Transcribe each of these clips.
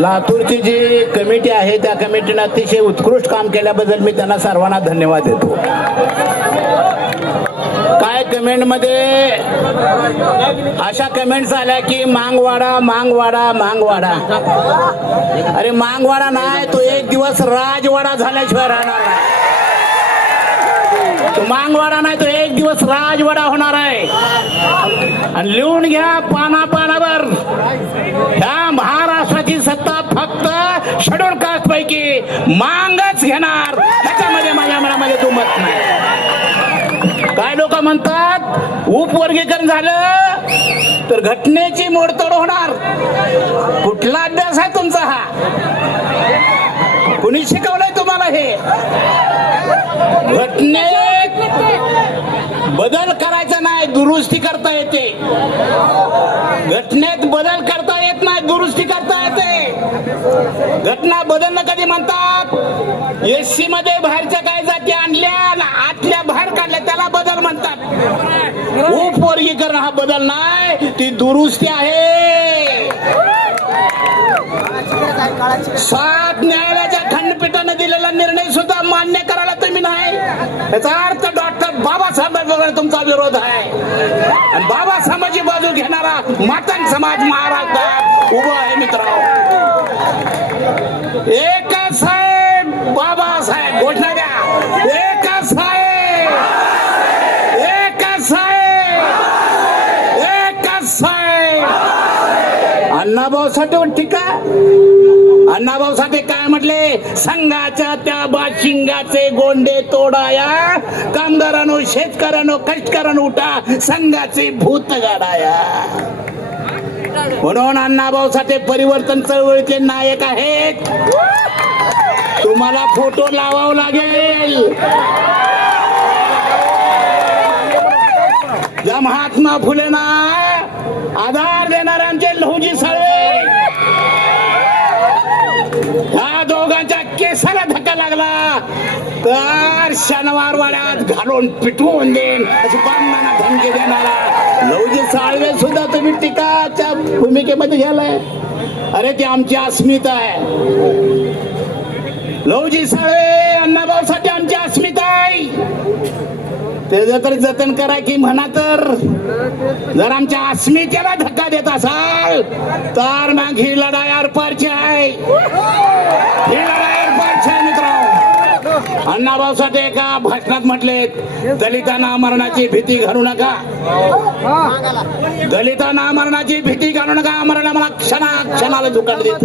लातूरची जी committee आहे त्या कमिटीने अतिशय उत्कृष्ट काम केल्याबद्दल मी त्यांना सर्वांना धन्यवाद देतो. काय कमेंट मध्ये अशा कमेंट्स आल्या की मांगवाडा मांगवाडा मांगवाडा. अरे मांगवाडा नाही, तो एक दिवस राजवाडा झाल्याशिवाय राहणार नाही. तो मांगवाडा नाही, तो एक दिवस राजवाडा होणार आहे. आणि लिहून घ्या पाना पानावर, ह्या महाराष्ट्राची सत्ता फक्त शेड्यूल कास्ट पैकी मांगच घेणार, त्याच्यामध्ये माझ्या मनामध्ये दुमत नाही. काय लोक म्हणतात उपवर्गीकरण झालं तर घटनेची मोडतोड होणार. कुठला अभ्यास आहे तुमचा हा? कुणी शिकवलंय तुम्हाला हे? घटनेत बदल करायचा नाही, दुरुस्ती करता येते. घटनेत बदल करता येत नाही, दुरुस्ती करता येते. घटना बदलणं कधी म्हणतात? एससी मध्ये बाहेरच्या काय जाती आणल्या, आतल्या बाहेर काढल्या, त्याला बदल म्हणतात. उपवर्गीकरण हा बदल नाही, ती दुरुस्ती आहे. 7 न्यायालयाच्या खंडपीठाने दिलेला निर्णय सुद्धा मान्य करायला तुम्ही नाही. याचा अर्थ डॉक्टर बाबासाहेब आंबेडकर तुमचा विरोध आहे. आणि बाबासाहेबांची बाजू घेणारा मातंग समाज महाराष्ट्रात उभा आहे. मित्रांनो, एकच साहेब बाबासाहेब घोषणा द्या. एकच साहेब, एकच साहेब, एकच साहेब. अण्णाभाऊ साठे ठीक आहे. अण्णाभाऊ साठे काय म्हटले? संघाच्या त्या बाशिंगाचे गोंडे तोडाया, कामगारांनो शेतकऱ्यांनो कष्टकऱ्यांनो उठा, संघाचे भूत गाडाया. म्हणून अण्णाभाऊ साठे परिवर्तन चळवळीचे नायक आहेत. तुम्हाला फोटो लावावं लागेल. या महात्मा फुलेंना आधार देणाऱ्यांचे लहुजी साळवे, ह्या दोघांच्या केसाला धक्का लागला तर शनिवार वाड्यात घालून पिटवून देईन अशी बामणांना धमकी देणारा लहुजी साळवे सुद्धा तुम्ही टीकाच्या भूमिकेमध्ये घ्यालाय. अरे ती आमची अस्मिता आहे. लहुजी साळवे अण्णाभाऊ साठी आमची अस्मिता आहे. त्याचं तर जतन करा की म्हणा. तर जर आमच्या अस्मितेला धक्का देत असाल तर मग ही लढाई आरपारची आहे. ही लढाई आरपारची आहे मित्रांनो. अण्णाभाऊ साठे एका भाषणात म्हटले, दलितांना मरणाची भीती घालू नका, दलितांना मरणाची भीती घालू नका. मरण मला क्षणाला धोका देत.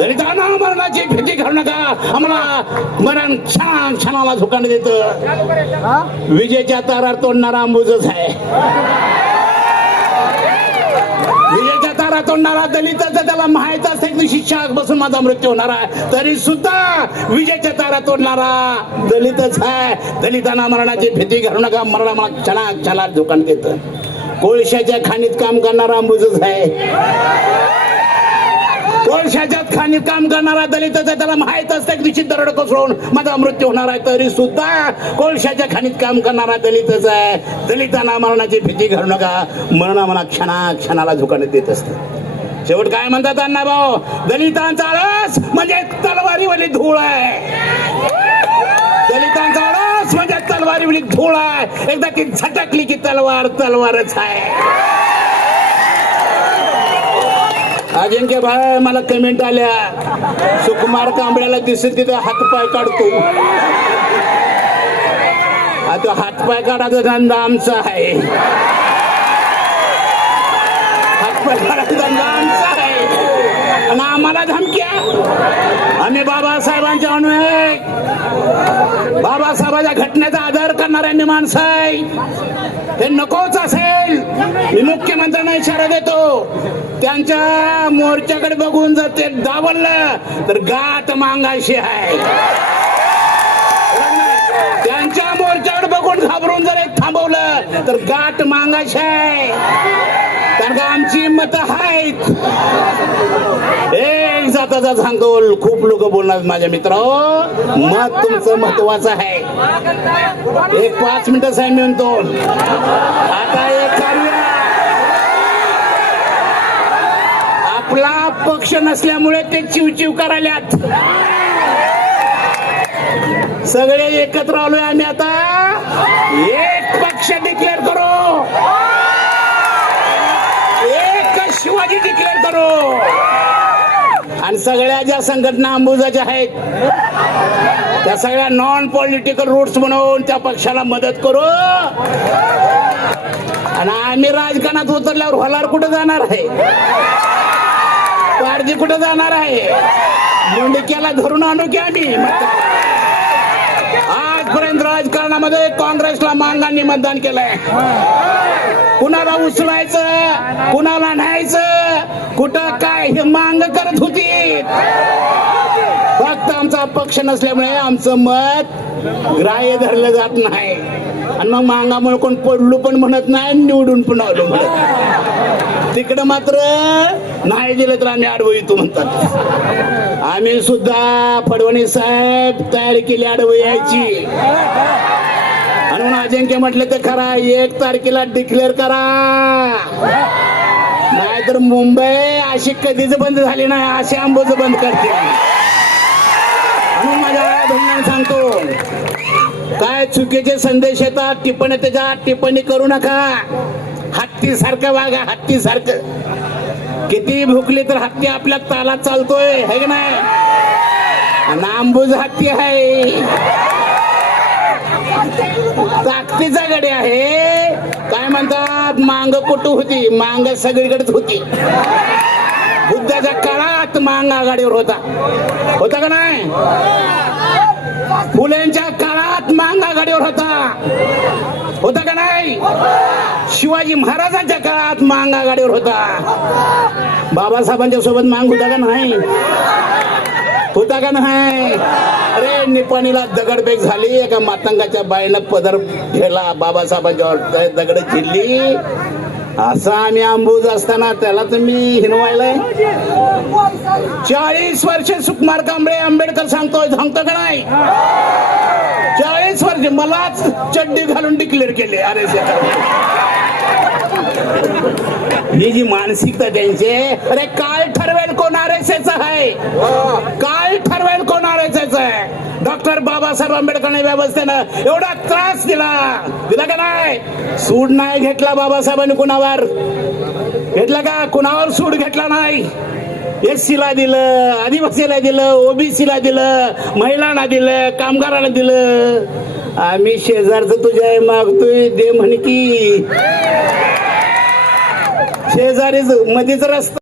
दलितांना मरणाची भीती घालू नका, आम्हाला मरण क्षणाला धोका देत. विजेच्या तारार तोडणारा अंबुजच आहे. विजेच्या तारा तोडणारा दलिताचं त्याला माहित असते की शिक्षा बसून माझा मृत्यू होणार आहे, तरी सुद्धा विजेच्या तारा तोडणारा दलितच आहे. दलितांना मरणाची भीती घालू नका, मरण मला क्षणाला धोका देत. कोळशाच्या खाणीत काम करणारा अंबुजच आहे. कोळशाच्या खाणीत काम करणारा दलिताचा त्याला माहित असतं की दरड कोसळून माझा मृत्यू होणार आहे, तरी सुद्धा कोळशाच्या खाणीत काम करणारा दलितच आहे. दलितांना मरणाची भीती घालू नका, मरण मला क्षणाला धोकाने देत असतं. शेवट काय म्हणतात अण्णाभाऊ? दलितांचा आळस म्हणजे तलवारीवरली धूळ आहे. दलितांचा आळस म्हणजे तलवारीवरली धूळ आहे. एकदा ती झटकली की तलवारच आहे. अजिंक्य भाई मला कमेंट आल्या, सुकुमार कांबळ्याला दिसेल तिथं हातपाय काढतो. आता हातपाय काढायचा धंदा आमचा आहे. हातपाय काढायचा धंदा आमचा आहे. आणि आम्हाला धमक्या. आम्ही बाबासाहेबांच्या अनुयायी, बाबासाहेबांच्या घटनेचा आदर करणाऱ्यांनी माणसं आहे. हे नकोच असेल. मी मुख्यमंत्र्यांना इशारा देतो, त्यांच्या मोर्चाकडे बघून जर ते डावललं तर गाठ मागायची आहे. त्यांच्या मोर्चाकडे बघून घाबरून जर एक थांबवलं तर गाठ मागायची आहे. कारण का आमची मत आहेत. एक जाताचा सांगतो, खूप लोक बोलणार माझ्या मित्रांनो, मत तुमचं महत्वाचं आहे. एक 5 मिनिटं साहेब मी म्हणतो. आता एक चालूया आपला पक्ष नसल्यामुळे ते चिवचिव करायल्यात. सगळे एकत्र आलोय आम्ही आता एक पक्ष डिक्लेअर करू, एक शिवाजी डिक्लेअर करू आणि सगळ्या ज्या संघटना अंबुजाच्या आहेत त्या सगळ्या नॉन पॉलिटिकल रूट्स म्हणून त्या पक्षाला मदत करू. आणि आम्ही राजकारणात उतरल्यावर होलार कुठं जाणार आहे, पारजी कुठं जाणार आहे, मुंडक्याला धरून आणू की आम्ही. आजपर्यंत राजकारणामध्ये काँग्रेसला मांगांनी मतदान केलंय. कुणाला उचलायचं, कुणाला न्यायचं, कुठं काय हे मांग करत होती. फक्त आमचा पक्ष नसल्यामुळे आमचं मत ग्राह्य धरलं जात नाही. आणि मग मांगामुळे कोण पडलो पण म्हणत नाही, निवडून पण आलो म्हणत. तिकडं मात्र नाही दिलं तर आम्ही आडवं येतो म्हणतात. आम्ही सुद्धा फडणवीस साहेब तयारी केली आडवं यायची. म्हणून अजिंक्य म्हटलं तर खरा 1 तारखेला डिक्लेअर करा, नाहीतर मुंबई अशी कधीच बंद झाली नाही, अशी आंबोज बंद करते. म्हणून माझ्या बहिणींना सांगतो, काय चुकीचे संदेश येतात, टिप्पणी त्याच्यात टिप्पणी करू नका. हत्ती सारखं वागा, हत्ती सारखं. किती भुकली तर हत्ती आपल्या तालात चालतोय, है की नाही? आंबूज हत्ती आहे, ताकदीचा गडी आहे. काय म्हणतात, मांग कुठं होती, मांग सगळीकडेच होती. बुद्धाच्या काळात मांग आघाडीवर होता का नाही? फुलेंच्या काळात मांग आघाडीवर होता का नाही? शिवाजी महाराजांच्या काळात मांग आघाडीवर होता. बाबासाहेबांच्या सोबत मांग होता का नाही? होता का नाही? अरे निपाणीला दगडफेक झाली, एका मातंगाच्या बाईनं पदर ठेवला, बाबासाहेबांच्या दगड झिल्ली. असं आम्ही अंबुज असताना त्याला तुम्ही हिनवायलाय. 40 वर्ष सुकुमार कांबळे आंबेडकर सांगतो का नाही? 40 वर्ष मलाच चड्डी घालून डिक्लेअर केले. अरे ही जी मानसिकता त्यांचे, अरे काय ठरवेल कोण RSS आहे, काय ठरवेल कोण RSS आहे. डॉक्टर बाबासाहेब आंबेडकरने व्यवस्थेनं एवढा त्रास दिला का नाही? सूड नाही घेतला बाबासाहेबांनी, कुणावर घेतला का? कुणावर सूड घेतला नाही. SC ला दिलं, आदिवासीला दिलं, OBC ला दिलं, महिलांना दिलं, कामगारांना दिलं. आम्ही शेजारचं तुझ्या मागतोय, दे म्हण की. शेजारीच मध्येच रस्ता